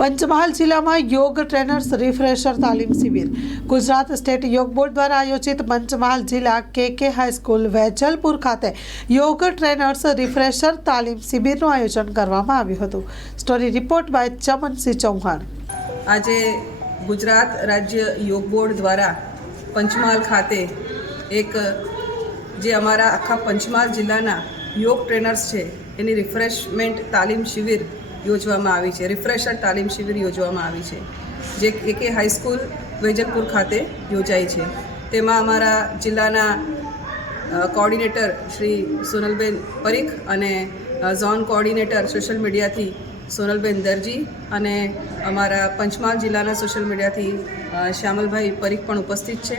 પંચમહાલ જિલ્લામાં યોગ trainers refresher તાલીમ શિબિર ગુજરાત સ્ટેટ યોગ બોર્ડ દ્વારા આયોજિત પંચમહાલ જિલ્લા કે હાઈસ્કૂલ વેજલપુર ખાતે યોગ ટ્રેનર્સ રિફ્રેશર તાલીમ શિબિરનું આયોજન કરવામાં આવ્યું હતું। Story report by Chamansinh Chauhan. આજે ગુજરાત રાજ્ય યોગ બોર્ડ દ્વારા પંચમહાલ ખાતે એક જે અમારા આખા પંચમહાલ જિલ્લાના યોગ ટ્રેનર્સ છે એની રિફ્રેશમેન્ટ તાલીમ શિબિર યોજવામાં આવી છે। રિફ્રેશર તાલીમ શિબિર યોજવામાં આવી છે જે કે હાઈસ્કૂલ વેજલપુર ખાતે યોજાઈ છે। તેમાં અમારા જિલ્લાના કોઓર્ડિનેટર શ્રી સોનલબેન પરીખ અને ઝોન કોઓર્ડિનેટર સોશિયલ મીડિયાથી સોનલબેન દરજી અને અમારા પંચમહાલ જિલ્લાના સોશિયલ મીડિયાથી શ્યામલભાઈ પરીખ પણ ઉપસ્થિત છે।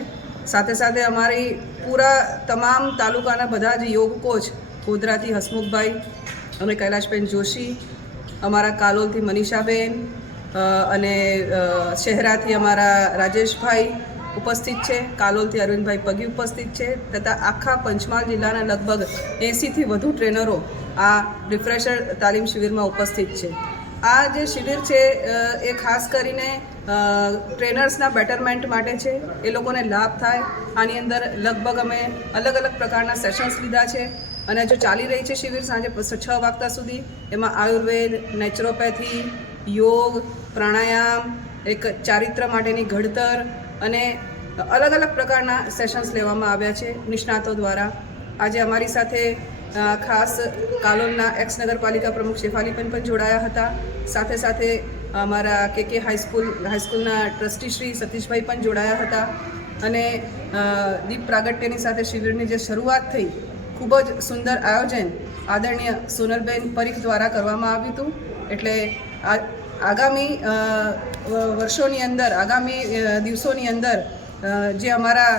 સાથે સાથે અમારી પૂરા તમામ તાલુકાના બધા જ યોગ કોચ ગોધરાથી હસમુખભાઈ અને કૈલાશબેન જોશી, અમારા કાલોલથી મનીષાબેન અને શહેરાથી અમારા રાજેશભાઈ ઉપસ્થિત છે, કાલોલથી અરવિંદભાઈ પગી ઉપસ્થિત છે તથા આખા પંચમહાલ જિલ્લાના લગભગ 80થી વધુ ટ્રેનરો આ રિફ્રેશર તાલીમ શિબિરમાં ઉપસ્થિત છે। આ જે શિબિર છે એ ખાસ કરીને ટ્રેનર્સના બેટરમેન્ટ માટે છે, એ લોકોને લાભ થાય। આની અંદર લગભગ અમે અલગ અલગ પ્રકારના સેશન્સ લીધા છે અને જો ચાલી રહી છે શિબિર સાંજે 6 વાગ્યા સુધી। એમાં આયુર્વેદ, નેચરોપેથી, યોગ, પ્રાણાયામ, એક ચારિત્ર માટેની ઘડતર અને અલગ અલગ પ્રકારના સેશન્સ લેવામાં આવ્યા છે નિષ્ણાતો દ્વારા। આજે અમારી સાથે ખાસ કાલોલના એક્સ નગરપાલિકા પ્રમુખ શેફાલીબેન પણ જોડાયા હતા। સાથે સાથે અમારા કે હાઈસ્કૂલના ટ્રસ્ટી શ્રી સતીશભાઈ પણ જોડાયા હતા અને દીપ પ્રાગટ્યની સાથે શિબિરની જે શરૂઆત થઈ, ખૂબ જ સુંદર આયોજન આદરણીય સોનલબેન પરીખ દ્વારા કરવામાં આવ્યું હતું। એટલે આગામી વર્ષોની અંદર, આગામી દિવસોની અંદર જે અમારા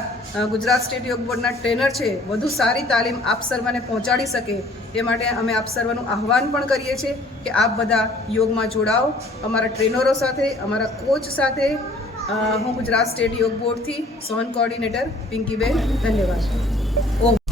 ગુજરાત સ્ટેટ યોગ બોર્ડના ટ્રેનર છે વધુ સારી તાલીમ આપ સર્વને પહોંચાડી શકે એ માટે અમે આપ સર્વનું આહ્વાન પણ કરીએ છીએ કે આપ બધા યોગમાં જોડાઓ અમારા ટ્રેનરો સાથે, અમારા કોચ સાથે। હું ગુજરાત સ્ટેટ યોગ બોર્ડથી ઝોન કોઓર્ડિનેટર પિંકીબેન, ધન્યવાદ।